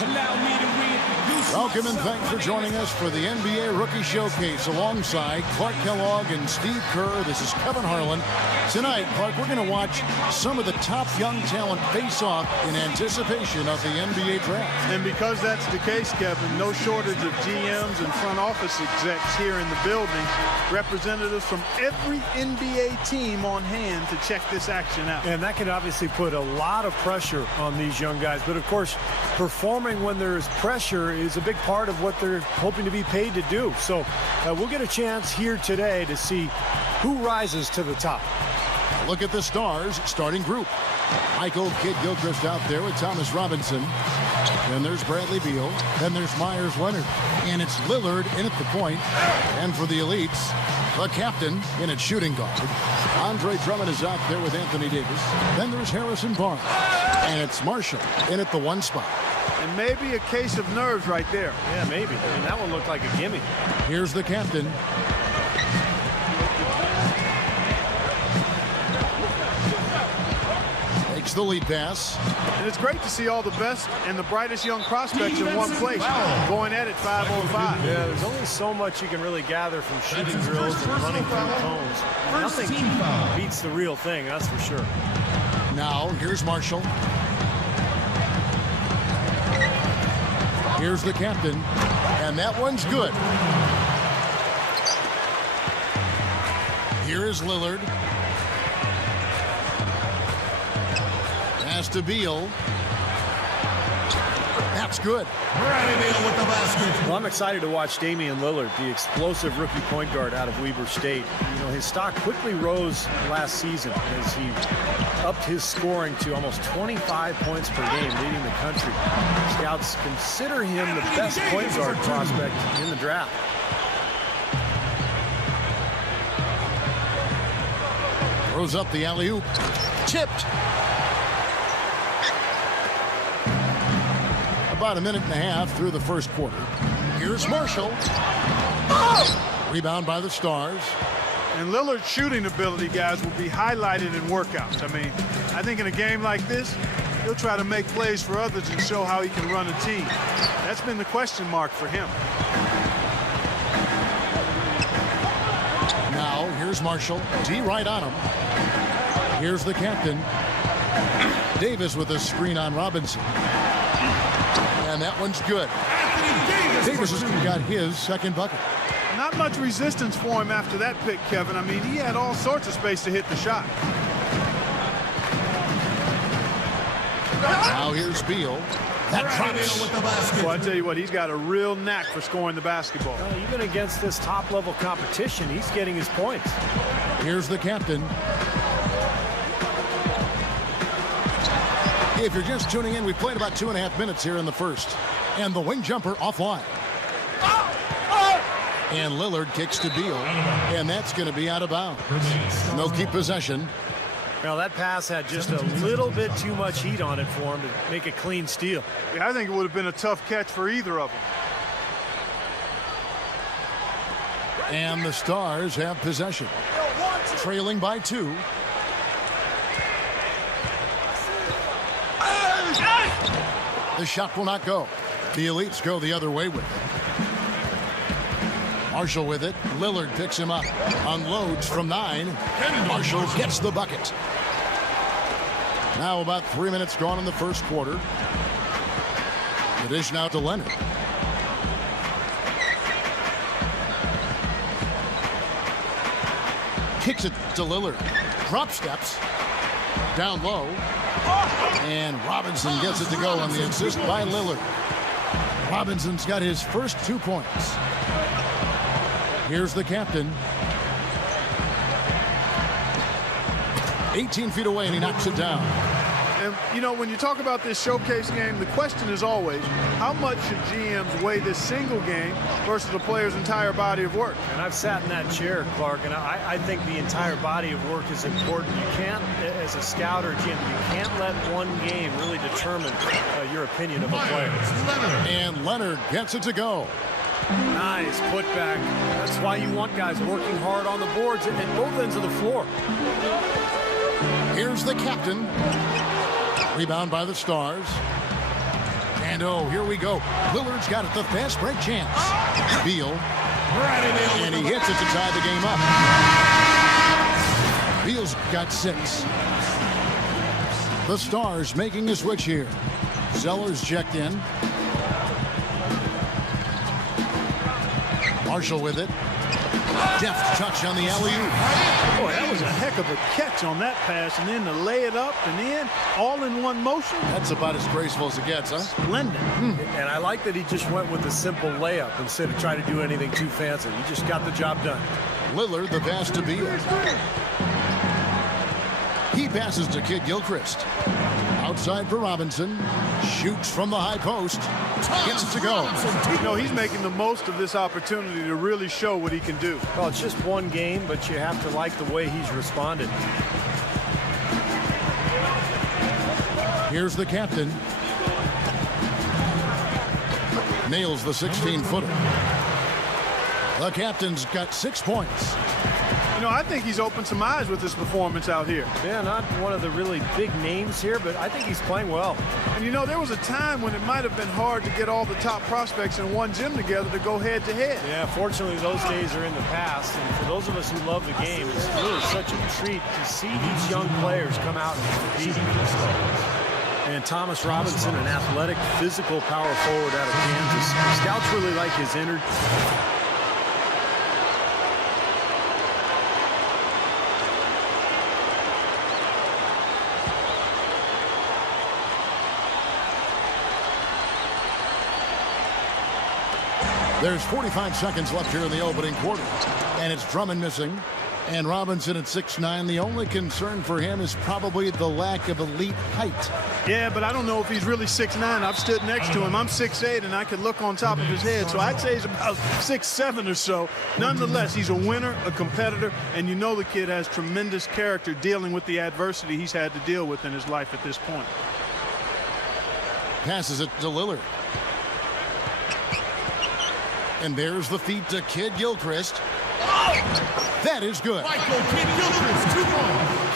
Allow me to reintroduce Welcome and thanks for joining us for the NBA Rookie Showcase alongside Clark Kellogg and Steve Kerr. This is Kevin Harlan. Tonight, Clark, we're going to watch some of the top young talent face off in anticipation of the NBA draft. And because that's the case, Kevin, no shortage of GMs and front office execs here in the building. Representatives from every NBA team on hand to check this action out. And that can obviously put a lot of pressure on these young guys. But, of course, performing when there is pressure is a big part of what they're hoping to be paid to do. So we'll get a chance here today to see who rises to the top. Look at the Stars starting group. Michael Kidd-Gilchrist out there with Thomas Robinson. Then there's Bradley Beal. Then there's Myers Leonard. And it's Lillard in at the point. And for the elites, the captain in at shooting guard. Andre Drummond is out there with Anthony Davis. Then there's Harrison Barnes. And it's Marshall in at the one spot. And maybe a case of nerves right there. Yeah, maybe. I mean, that one looked like a gimme. Here's the captain. Takes the lead pass. And it's great to see all the best and the brightest young prospects in one place, going at it 5-on-5. Yeah, there's only so much you can really gather from shooting drills and running through cones. Nothing beats the real thing, that's for sure. Now, here's Marshall. Here's the captain, and that one's good. Here is Lillard. Pass to Beal. That's good. Well, I'm excited to watch Damian Lillard, the explosive rookie point guard out of Weber State. You know, his stock quickly rose last season as he upped his scoring to almost 25 points per game, leading the country. Scouts consider him the best point guard prospect in the draft. Throws up the alley-oop. Tipped. About a minute and a half through the first quarter. Here's Marshall. Oh! Rebound by the Stars. And Lillard's shooting ability, guys, will be highlighted in workouts. I mean, I think in a game like this, he'll try to make plays for others and show how he can run a team. That's been the question mark for him. Now, here's Marshall. D right on him. Here's the captain. Davis with a screen on Robinson. And that one's good. Davis has got his second bucket. Not much resistance for him after that pick, Kevin. I mean, he had all sorts of space to hit the shot. Now here's Beal. That drops. Well, I tell you what, he's got a real knack for scoring the basketball. Well, even against this top-level competition, he's getting his points. Here's the captain. If you're just tuning in, we've played about 2.5 minutes here in the first. And the wing jumper offline. And Lillard kicks to Beal. And that's going to be out of bounds. No keep possession. Well, that pass had just a little bit too much heat on it for him to make a clean steal. Yeah, I think it would have been a tough catch for either of them. And the Stars have possession. Trailing by 2. The shot will not go. The elites go the other way with it. Marshall with it. Lillard picks him up. Unloads from 9. Marshall gets the bucket. Now about 3 minutes gone in the first quarter. The dish now to Leonard. Kicks it to Lillard. Drop steps. Down low. And Robinson gets it to go on the assist by Lillard. Robinson's got his first 2 points. Here's the captain. 18 feet away, and he knocks it down. And, you know, when you talk about this showcase game, the question is always, how much should GMs weigh this single game versus a player's entire body of work? And I've sat in that chair, Clark, and I think the entire body of work is important. You can't, as a scout or GM, you can't let one game really determine your opinion of a player. And Leonard gets it to go. Nice putback. That's why you want guys working hard on the boards at both ends of the floor. Here's the captain. Rebound by the Stars. And oh, here we go. Lillard's got it, the fast break chance. Beal. And he hits it to tie the game up. Beal's got 6. The Stars making a switch here. Zeller's checked in. Marshall with it. Deft touch on the alley-oop. Boy, that was a heck of a catch on that pass, and then to lay it up and in, all in one motion. That's about as graceful as it gets, huh? Splendid. And I like that he just went with a simple layup instead of trying to do anything too fancy. He just got the job done. Lillard, the pass to Beal. He passes to Kid Gilchrist. Outside for Robinson. Shoots from the high post. Gets it to go. You know, he's making the most of this opportunity to really show what he can do. Well, it's just one game, but you have to like the way he's responded. Here's the captain. Nails the 16-footer. The captain's got 6 points. You know, I think he's opened some eyes with his performance out here. Yeah, not one of the really big names here, but I think he's playing well. And you know, there was a time when it might have been hard to get all the top prospects in one gym together to go head-to-head. Yeah, fortunately, those days are in the past. And for those of us who love the game, it's really such a treat to see these young players come out and compete. And Thomas Robinson, an athletic, physical power forward out of Kansas. Scouts really like his energy. There's 45 seconds left here in the opening quarter. And it's Drummond missing. And Robinson at 6'9". The only concern for him is probably the lack of elite height. Yeah, but I don't know if he's really 6'9". I've stood next to him. I'm 6'8", and I can look on top of his head. So I'd say he's about 6'7" or so. Nonetheless, he's a winner, a competitor, and you know the kid has tremendous character dealing with the adversity he's had to deal with in his life at this point. Passes it to Lillard. And there's the feed to Kid Gilchrist. That is good.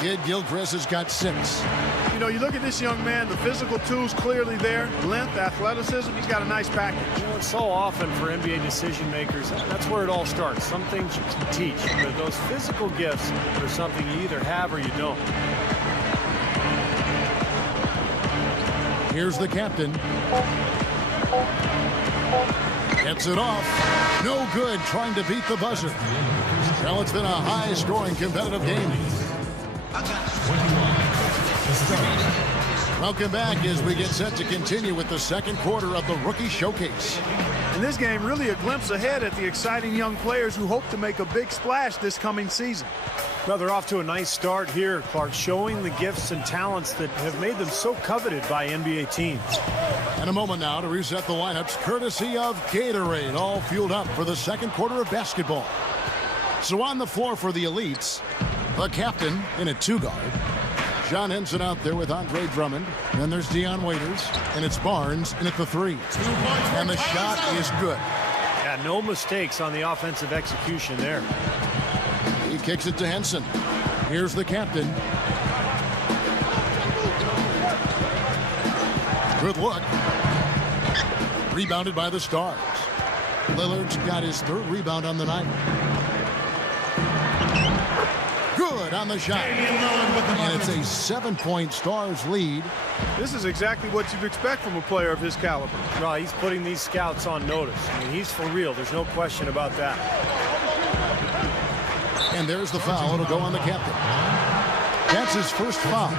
Kid Gilchrist has got 6. You know, you look at this young man, the physical tools clearly there, length, athleticism, he's got a nice package. You know, it's so often for NBA decision makers, that's where it all starts. Some things you can teach, but those physical gifts are something you either have or you don't. Here's the captain. Gets it off. No good trying to beat the buzzer. Well, it's been a high-scoring competitive game. Welcome back as we get set to continue with the second quarter of the Rookie Showcase. In this game, really a glimpse ahead at the exciting young players who hope to make a big splash this coming season. Well, they're off to a nice start here, Clark, showing the gifts and talents that have made them so coveted by NBA teams. And a moment now to reset the lineups, courtesy of Gatorade, all fueled up for the second quarter of basketball. So on the floor for the elites, the captain in a 2-guard. John Henson out there with Andre Drummond. Then there's Dion Waiters, and it's Barnes in at the 3. And the shot is good. Yeah, no mistakes on the offensive execution there. He kicks it to Henson. Here's the captain. Good look. Rebounded by the Stars. Lillard's got his 3rd rebound on the night. Good on the shot. And it's a 7-point Stars lead. This is exactly what you'd expect from a player of his caliber. Well, he's putting these scouts on notice. I mean, he's for real. There's no question about that. And there's the foul. It'll go on the captain. That's his first foul.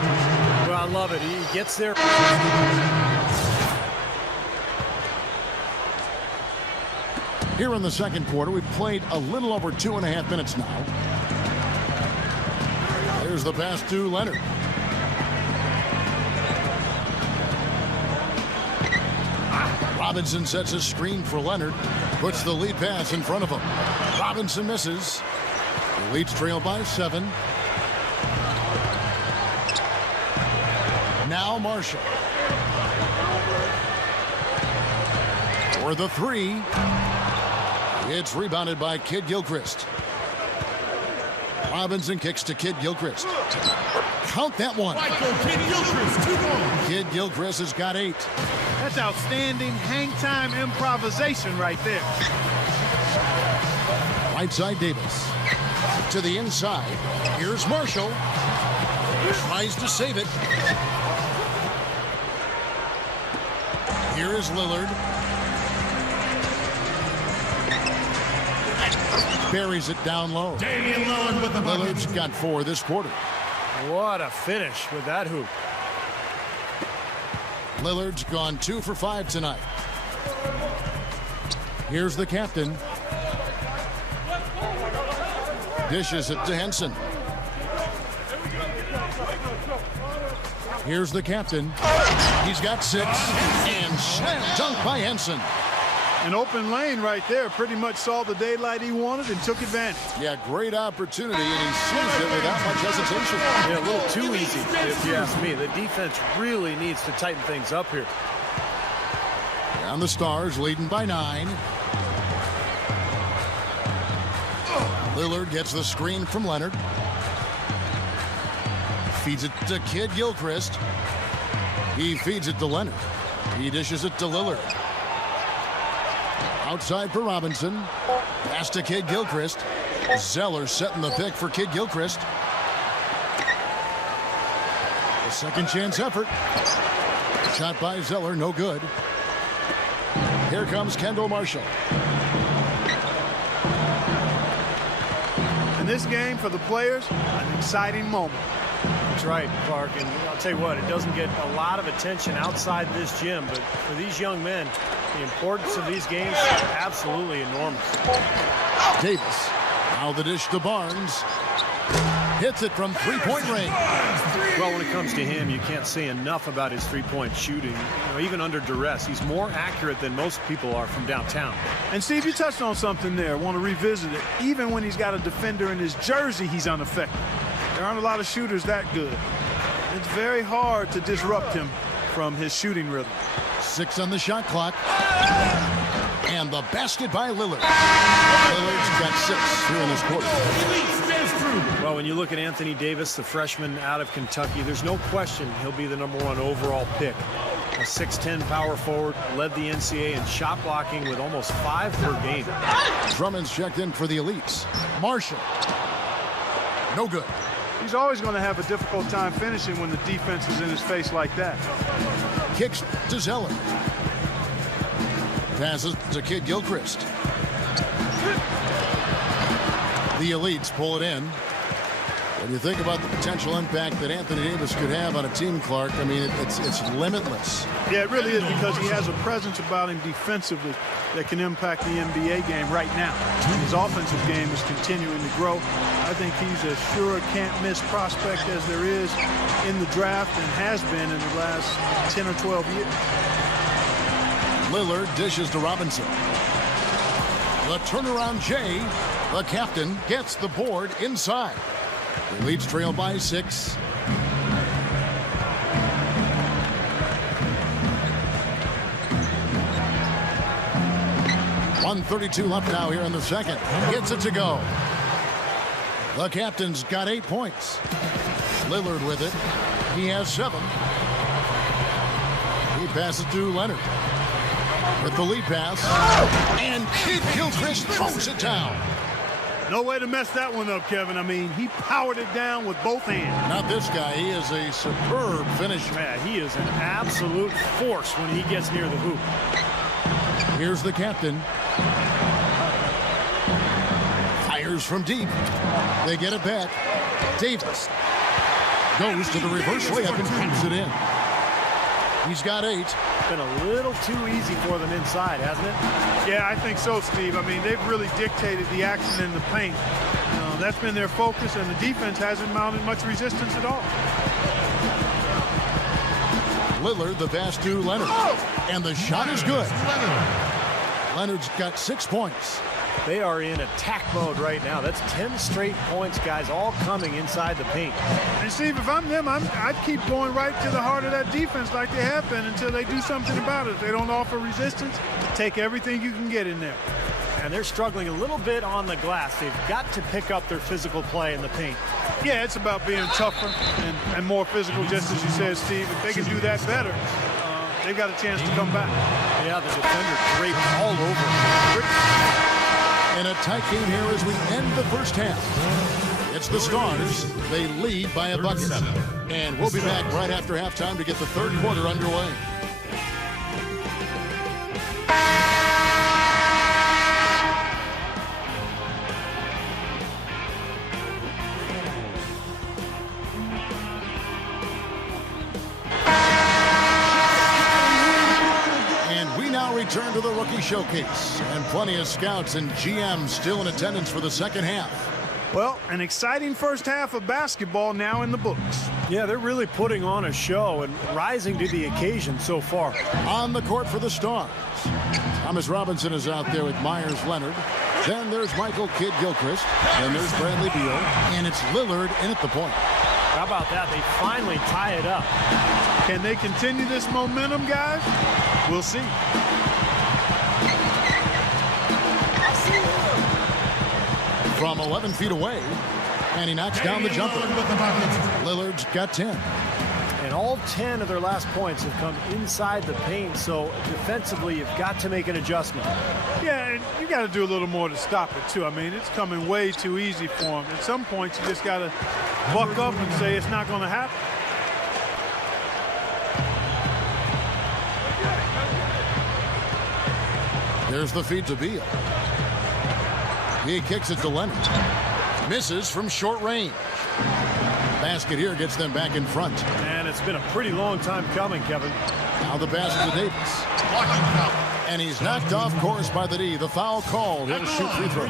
Well, I love it. He gets there. Here in the second quarter, we've played a little over 2.5 minutes now. There's the pass to Leonard. Robinson sets a screen for Leonard. Puts the lead pass in front of him. Robinson misses. The Leafs trail by 7. Now Marshall. For the 3. It's rebounded by Kid Gilchrist. Robinson kicks to Kid Gilchrist. Count that one. Kid Gilchrist, 2 points. Kid Gilchrist has got 8. That's outstanding hang-time improvisation right there. Right side Davis. To the inside. Here's Marshall. Tries to save it. Here is Lillard. Buries it down low. Damian Lillard with the bucket. Lillard's got 4 this quarter. What a finish with that hoop. Lillard's gone 2 for 5 tonight. Here's the captain. Dishes it to Henson. Here's the captain. He's got 6. And slam dunk by Henson. An open lane right there. Pretty much saw the daylight he wanted and took advantage. Yeah, great opportunity, and he seized it without much hesitation. Yeah, a little too easy, if you ask me. The defense really needs to tighten things up here. And the Stars leading by 9. Lillard gets the screen from Leonard. Feeds it to Kid Gilchrist. He feeds it to Leonard. He dishes it to Lillard. Outside for Robinson. Pass to Kid Gilchrist. Zeller setting the pick for Kid Gilchrist. A second chance effort. Shot by Zeller, no good. Here comes Kendall Marshall. In this game, for the players, an exciting moment. That's right, Clark. And I'll tell you what, it doesn't get a lot of attention outside this gym, but for these young men, the importance of these games is absolutely enormous. Davis. Now the dish to Barnes. Hits it from three-point range. Well, when it comes to him, you can't say enough about his three-point shooting. You know, even under duress, he's more accurate than most people are from downtown. And Steve, you touched on something there. I want to revisit it. Even when he's got a defender in his jersey, he's unaffected. There aren't a lot of shooters that good. It's very hard to disrupt him from his shooting rhythm. 6 on the shot clock. And the basket by Lillard. Lillard's got 6 here in this quarter. Well, when you look at Anthony Davis, the freshman out of Kentucky, there's no question he'll be the #1 overall pick. A 6'10 power forward, led the NCAA in shot blocking with almost 5 per game. Drummond's checked in for the elites. Marshall. No good. He's always going to have a difficult time finishing when the defense is in his face like that. Kicks to Zeller. Passes to Kid Gilchrist. The elites pull it in. When you think about the potential impact that Anthony Davis could have on a team, Clark, I mean, it's limitless. Yeah, it really is, because he has a presence about him defensively that can impact the NBA game right now. His offensive game is continuing to grow. I think he's a sure can't-miss prospect as there is in the draft and has been in the last 10 or 12 years. Lillard dishes to Robinson. The turnaround Jay, the captain, gets the board inside. The Leeds trail by 6. .132 left now here in the second. Gets it to go. The captain's got 8 points. Lillard with it. He has 7. He passes to Leonard. With the lead pass. And Kid Gilchrist throws it down. No way to mess that one up, Kevin. I mean, he powered it down with both hands. Not this guy. He is a superb finisher. Man, he is an absolute force when he gets near the hoop. Here's the captain. Fires from deep. They get it back. Davis goes to the reverse layup and keeps it in. He's got 8. Been a little too easy for them inside, hasn't it? Yeah, I think so, Steve. I mean, they've really dictated the action in the paint. That's been their focus, and the defense hasn't mounted much resistance at all. Lillard, the pass to Leonard. And the shot is good. Leonard's got 6 points. They are in attack mode right now. That's 10 straight points, guys, all coming inside the paint. And Steve, if I'm them, I'd keep going right to the heart of that defense like they have been until they do something about it. If they don't offer resistance, take everything you can get in there. And they're struggling a little bit on the glass. They've got to pick up their physical play in the paint. Yeah, it's about being tougher and more physical, just as you said, Steve. If they can do that better, they've got a chance to come back. Yeah, the defender draped all over. In a tight game here as we end the first half. It's the Stars. They lead by a bucket. And we'll be back right after halftime to get the third quarter underway. Return to the rookie showcase, and plenty of scouts and GMs still in attendance for the second half. Well, an exciting first half of basketball now in the books. Yeah, they're really putting on a show and rising to the occasion so far. On the court for the Stars, Thomas Robinson is out there with Myers Leonard. Then there's Michael Kidd-Gilchrist. Then there's Bradley Beal, and it's Lillard in at the point. How about that? They finally tie it up. Can they continue this momentum, guys? We'll see. From 11 feet away, and he knocks down the jumper. Lillard's got 10. And all 10 of their last points have come inside the paint, so defensively you've got to make an adjustment. Yeah, and you got to do a little more to stop it, too. I mean, it's coming way too easy for them. At some points, you just got to buck up and say it's not going to happen. There's the feed to Beal. He kicks it to Leonard. Misses from short range. Basket here gets them back in front. And it's been a pretty long time coming, Kevin. Now the pass to Davis. And he's knocked off course by the D. The foul called. He'll shoot free throws.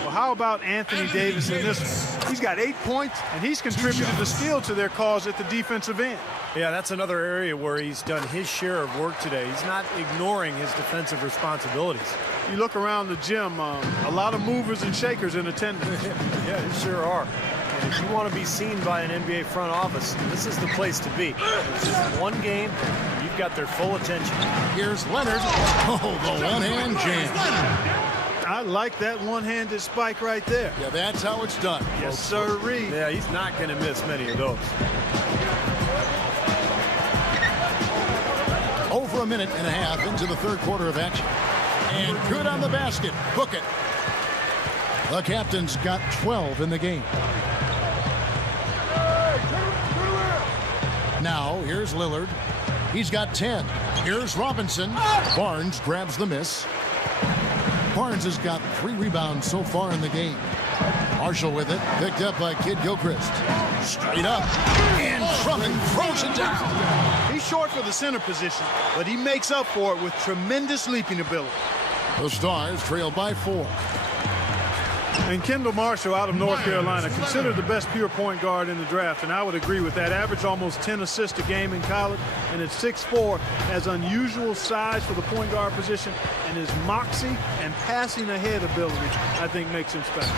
Well, how about Anthony Davis in this one? He's got 8 points, and he's contributed a steal to their cause at the defensive end. Yeah, that's another area where he's done his share of work today. He's not ignoring his defensive responsibilities. You look around the gym, a lot of movers and shakers in attendance. Yeah, there sure are. And if you want to be seen by an NBA front office, this is the place to be. It's just one game, and you've got their full attention. Here's Leonard. Oh, the one-hand jam. I like that one-handed spike right there. Yeah, that's how it's done. Yes, sirree. Yeah, he's not going to miss many of those. Over a minute and a half into the third quarter of action. And good on the basket. Book it. The captain's got 12 in the game. Now, here's Lillard. He's got 10. Here's Robinson. Barnes grabs the miss. Barnes has got 3 rebounds so far in the game. Marshall with it. Picked up by Kidd-Gilchrist. Straight up. And Drummond throws it down. He's short for the center position, but he makes up for it with tremendous leaping ability. The Stars trail by 4. And Kendall Marshall out of North Carolina, considered the best pure point guard in the draft, and I would agree with that. Averaged almost 10 assists a game in college, and at 6'4", has unusual size for the point guard position, and his moxie and passing ahead ability, I think, makes him special.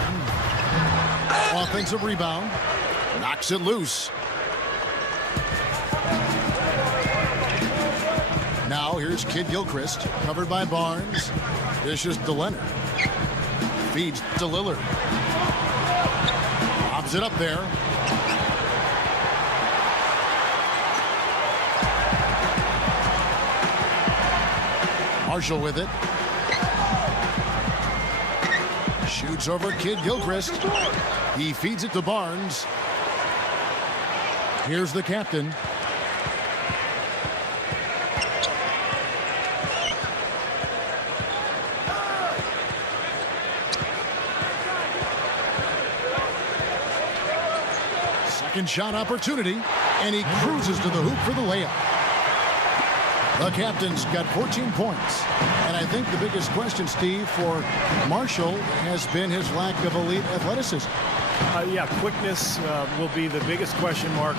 Offensive rebound. Knocks it loose. Now here's Kidd-Gilchrist, covered by Barnes. Dishes to Leonard. Feeds to Lillard. Lobs it up there. Marshall with it. Shoots over Kidd-Gilchrist. He feeds it to Barnes. Here's the captain. Second shot opportunity, and he cruises to the hoop for the layup. The captain's got 14 points. And I think the biggest question, Steve, for Marshall has been his lack of elite athleticism. Yeah, quickness will be the biggest question mark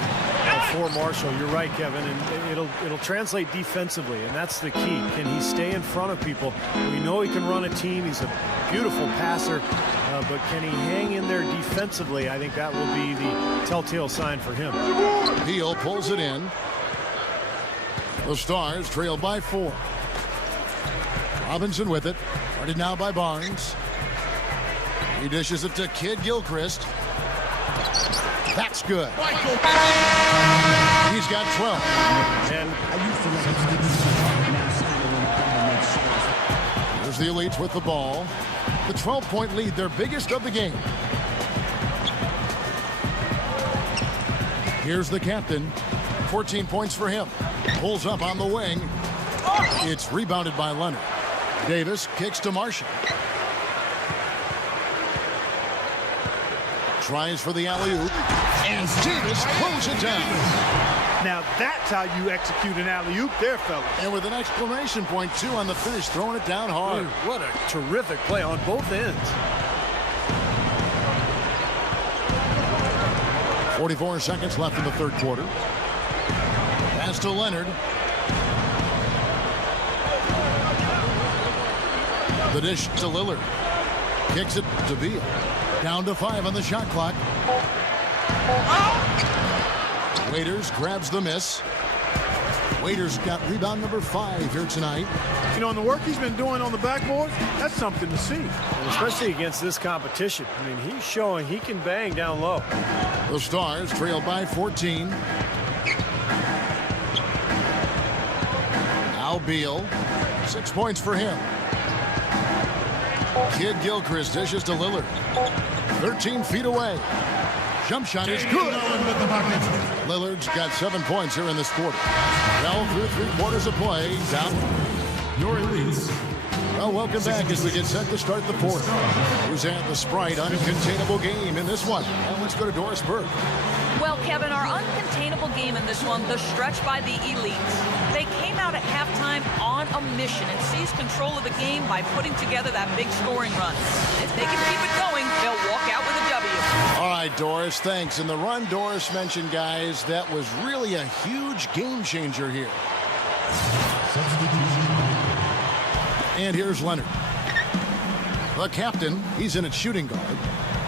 for Marshall. You're right, Kevin, and it'll translate defensively, and that's the key. Can he stay in front of people? We know he can run a team. He's a beautiful passer, but can he hang in there defensively? I think that will be the telltale sign for him. Beal pulls it in. The Stars trail by 4. Robinson with it. Guarded now by Barnes. He dishes it to Kid Gilchrist. That's good. He's got 12. And there's the Elites with the ball. The 12-point lead, their biggest of the game. Here's the captain. 14 points for him. Pulls up on the wing. It's rebounded by Leonard. Davis kicks to Marshall. Tries for the alley-oop. And Davis throws it down. Now that's how you execute an alley-oop there, fellas. And with an exclamation point, too, on the finish, throwing it down hard. dude, what a terrific play on both ends. 44 seconds left in the third quarter. Pass to Leonard. The dish to Lillard. Kicks it to Beal. Down to 5 on the shot clock. Waiters grabs the miss. Waiters got rebound number 5 here tonight. You know, and the work he's been doing on the backboard, that's something to see. And especially against this competition. I mean, he's showing he can bang down low. The Stars trail by 14. Now Beal. 6 points for him. Kid Gilchrist dishes to Lillard. 13 feet away. Jump shot is good. Lillard's got 7 points here in this quarter. Well, through 3 quarters of play. Down. Your Elites. Well, welcome back as we get set to start the fourth. Who's had the Sprite uncontainable game in this one? Well, let's go to Doris Burke. Well, Kevin, our uncontainable game in this one, the stretch by the Elites. They came out at halftime on a mission and seized control of the game by putting together that big scoring run. If they can keep it going, they'll walk out with a W. All right, Doris, thanks. And the run Doris mentioned, guys, that was really a huge game changer here. And here's Leonard. The captain, he's in at shooting guard.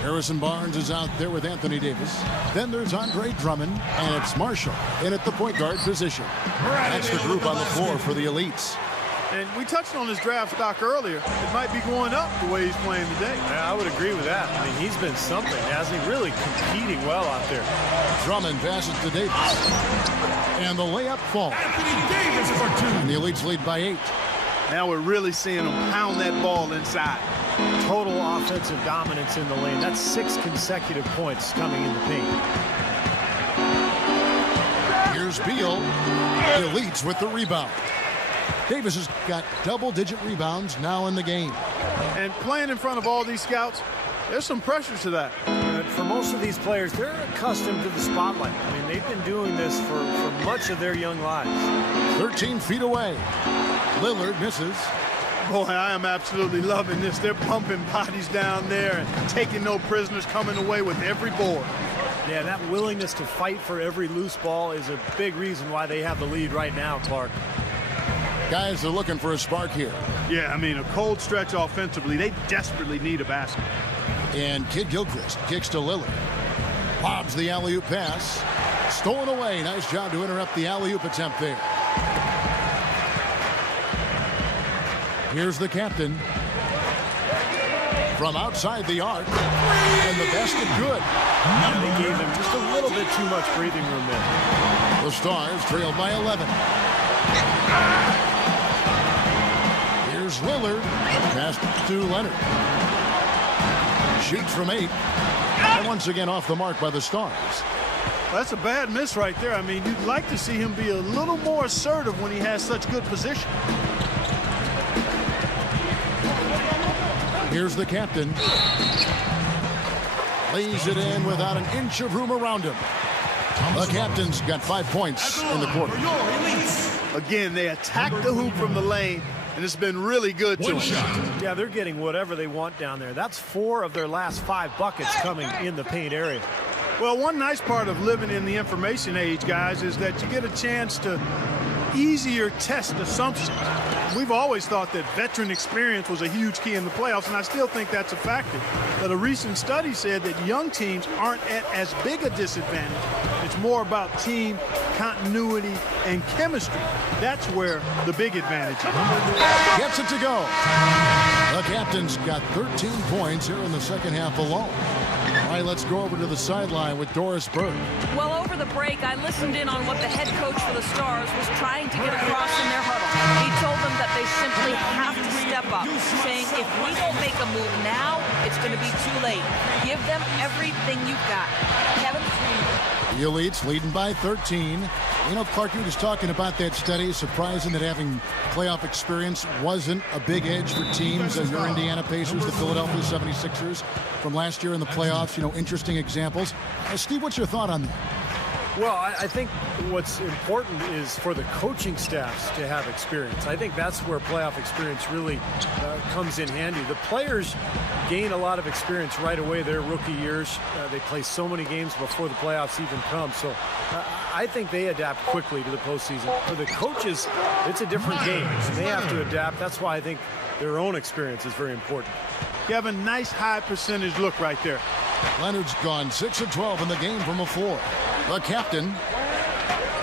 Harrison Barnes is out there with Anthony Davis. Then there's Andre Drummond, and it's Marshall in at the point guard position. That's the group on the floor for the Elites. And we touched on his draft stock earlier. It might be going up the way he's playing today. Yeah, I would agree with that. I mean, he's been something, hasn't he? Really competing well out there. Drummond passes to Davis. And the layup falls. Anthony Davis for 2. And the Elites lead by 8. Now we're really seeing him pound that ball inside. Total offensive dominance in the lane. That's 6 consecutive points coming in the paint. Here's Beal. The Elites with the rebound. Davis has got double-digit rebounds now in the game. And playing in front of all these scouts, there's some pressure to that. For most of these players, they're accustomed to the spotlight. I mean, they've been doing this for much of their young lives. 13 feet away. Lillard misses. Boy, I am absolutely loving this. They're pumping bodies down there and taking no prisoners, coming away with every board. Yeah, that willingness to fight for every loose ball is a big reason why they have the lead right now, Clark. Guys are looking for a spark here. Yeah, I mean, a cold stretch offensively. They desperately need a basket. And Kid Gilchrist kicks to Lillard. Lobs the alley-oop pass. Stolen away. Nice job to interrupt the alley-oop attempt there. Here's the captain. From outside the arc. And the basket good. They gave him just a little bit too much breathing room there. The Stars trail by 11. Here's Lillard. Pass to Leonard. Shoots from 8. And once again off the mark by the Stars. Well, that's a bad miss right there. I mean, you'd like to see him be a little more assertive when he has such good position. Here's the captain. Lays it in without an inch of room around him. The captain's got 5 points in the quarter. Again, they attack the hoop from the lane, and it's been really good to them. Yeah, they're getting whatever they want down there. That's 4 of their last 5 buckets coming in the paint area. Well, one nice part of living in the information age, guys, is that you get a chance to easier test assumptions. We've always thought that veteran experience was a huge key in the playoffs, and I still think that's a factor. But a recent study said that young teams aren't at as big a disadvantage. It's more about team continuity and chemistry. That's where the big advantage is. Gets it to go. The captain's got 13 points here in the second half alone. All right, let's go over to the sideline with Doris Burke. Well, over the break, I listened in on what the head coach for the Stars was trying to get across in their huddle. He told them that they simply have to step up, saying if we don't make a move now, it's going to be too late. Give them everything you've got. Kevin? The Elites leading by 13. You know, Clark, you were just talking about that study. Surprising that having playoff experience wasn't a big edge for teams. Your Indiana Pacers, the Philadelphia 76ers from last year in the playoffs. You know, interesting examples. Steve, what's your thought on that? Well, I think what's important is for the coaching staffs to have experience. I think that's where playoff experience really comes in handy. The players gain a lot of experience right away their rookie years. They play so many games before the playoffs even come. So I think they adapt quickly to the postseason. For the coaches, it's a different game. They have to adapt. That's why I think their own experience is very important. Kevin, nice high percentage look right there. Leonard's gone 6 of 12 in the game from the floor. The captain,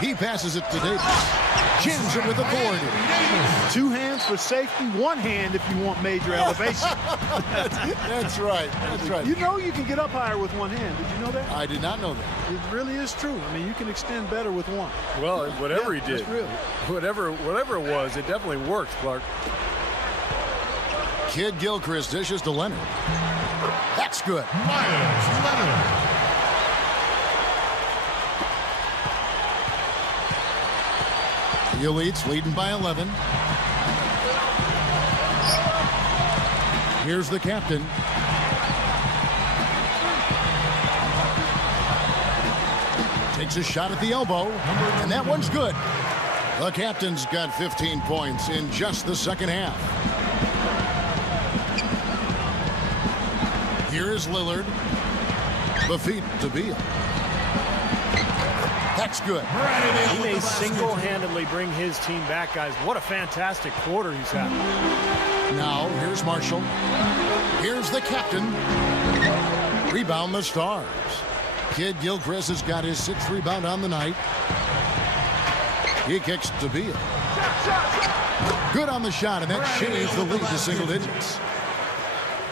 he passes it to Davis. Chins it with authority. 2 hands for safety, 1 hand if you want major elevation. That's right. That's right. You know you can get up higher with 1 hand. Did you know that? I did not know that. It really is true. I mean, you can extend better with 1. Well, whatever he did, that's real. whatever it was, it definitely worked, Clark. Kid Gilchrist dishes to Leonard. That's good. Myers Leonard. The Elites leading by 11. Here's the captain. Takes a shot at the elbow, and that one's good. The captain's got 15 points in just the second half. Here's Lillard. The feed to Beal. That's good. He may single-handedly bring his team back, guys. What a fantastic quarter he's had. Now, here's Marshall. Here's the captain. Rebound the Stars. Kid Gilchrist has got his 6th rebound on the night. He kicks to Beal. Good on the shot, and that shaves the lead to single digits.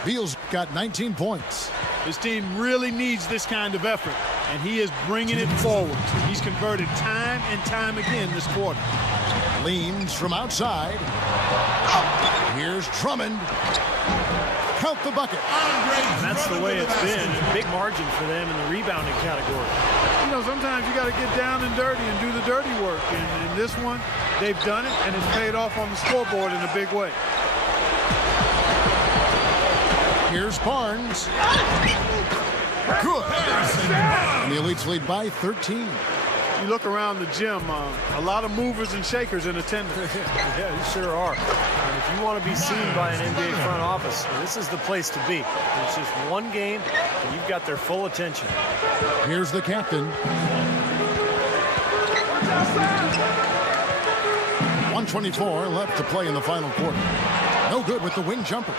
Beal's got 19 points. This team really needs this kind of effort, and he is bringing it forward. He's converted time and time again this quarter. Leans from outside. Here's Drummond. Count the bucket. And that's the way it's been. A big margin for them in the rebounding category. You know, sometimes you got to get down and dirty and do the dirty work. And in this one, they've done it, and it's paid off on the scoreboard in a big way. Here's Barnes. Good. And the Elites lead by 13. You look around the gym, a lot of movers and shakers in attendance. Yeah, you sure are. And if you want to be seen by an NBA front office, this is the place to be. It's just one game, and you've got their full attention. Here's the captain. 1:24 left to play in the final quarter. No good with the wing jumper.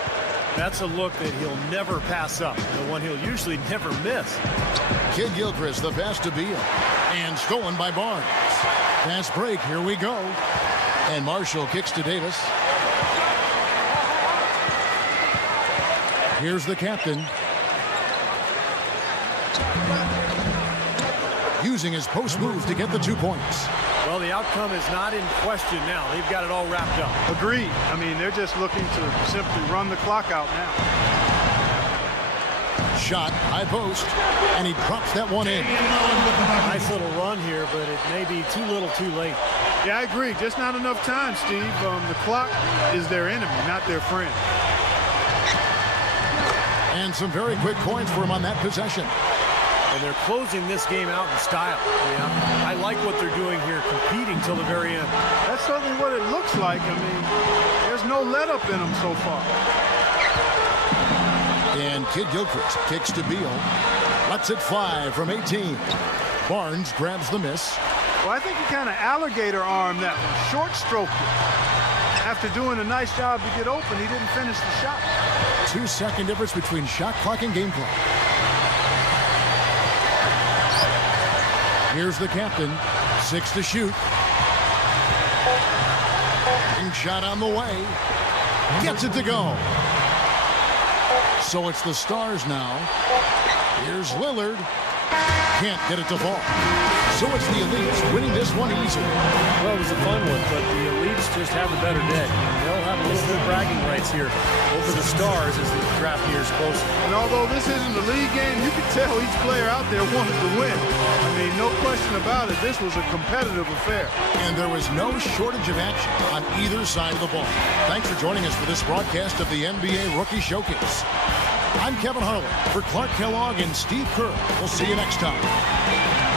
That's a look that he'll never pass up, the one he'll usually never miss. Kid Gilchrist, the pass to Beal, and stolen by Barnes. Fast break, here we go. And Marshall kicks to Davis. Here's the captain. Using his post move to get the 2 points. Well, the outcome is not in question now. They've got it all wrapped up. Agreed. I mean, they're just looking to simply run the clock out now. Shot, high post, and he drops that one in. Nice little run here, but it may be too little too late. Yeah, I agree. Just not enough time, Steve. The clock is their enemy, not their friend. And some very quick points for him on that possession. And they're closing this game out in style. Yeah, I like what they're doing here, competing till the very end. That's certainly what it looks like. I mean, there's no let-up in them so far. And Kid Gilchrist kicks to Beal. Lets it fly from 18. Barnes grabs the miss. Well, I think he kind of alligator armed that one, short stroked it. After doing a nice job to get open, he didn't finish the shot. 2-second difference between shot clock and game clock. Here's the captain. 6 to shoot. And shot on the way. Gets it to go. So it's the Stars now. Here's Lillard. Can't get it to fall. So it's the Elites winning this one easily. Well, it was a fun one, but the Elites just have a better day. They'll have a little bit of bragging rights here over the Stars as the draft nears closer. And although this isn't a league game, you can tell each player out there wanted to win. I mean, no question about it. This was a competitive affair. And there was no shortage of action on either side of the ball. Thanks for joining us for this broadcast of the NBA Rookie Showcase. I'm Kevin Harlan for Clark Kellogg and Steve Kerr. We'll see you next time.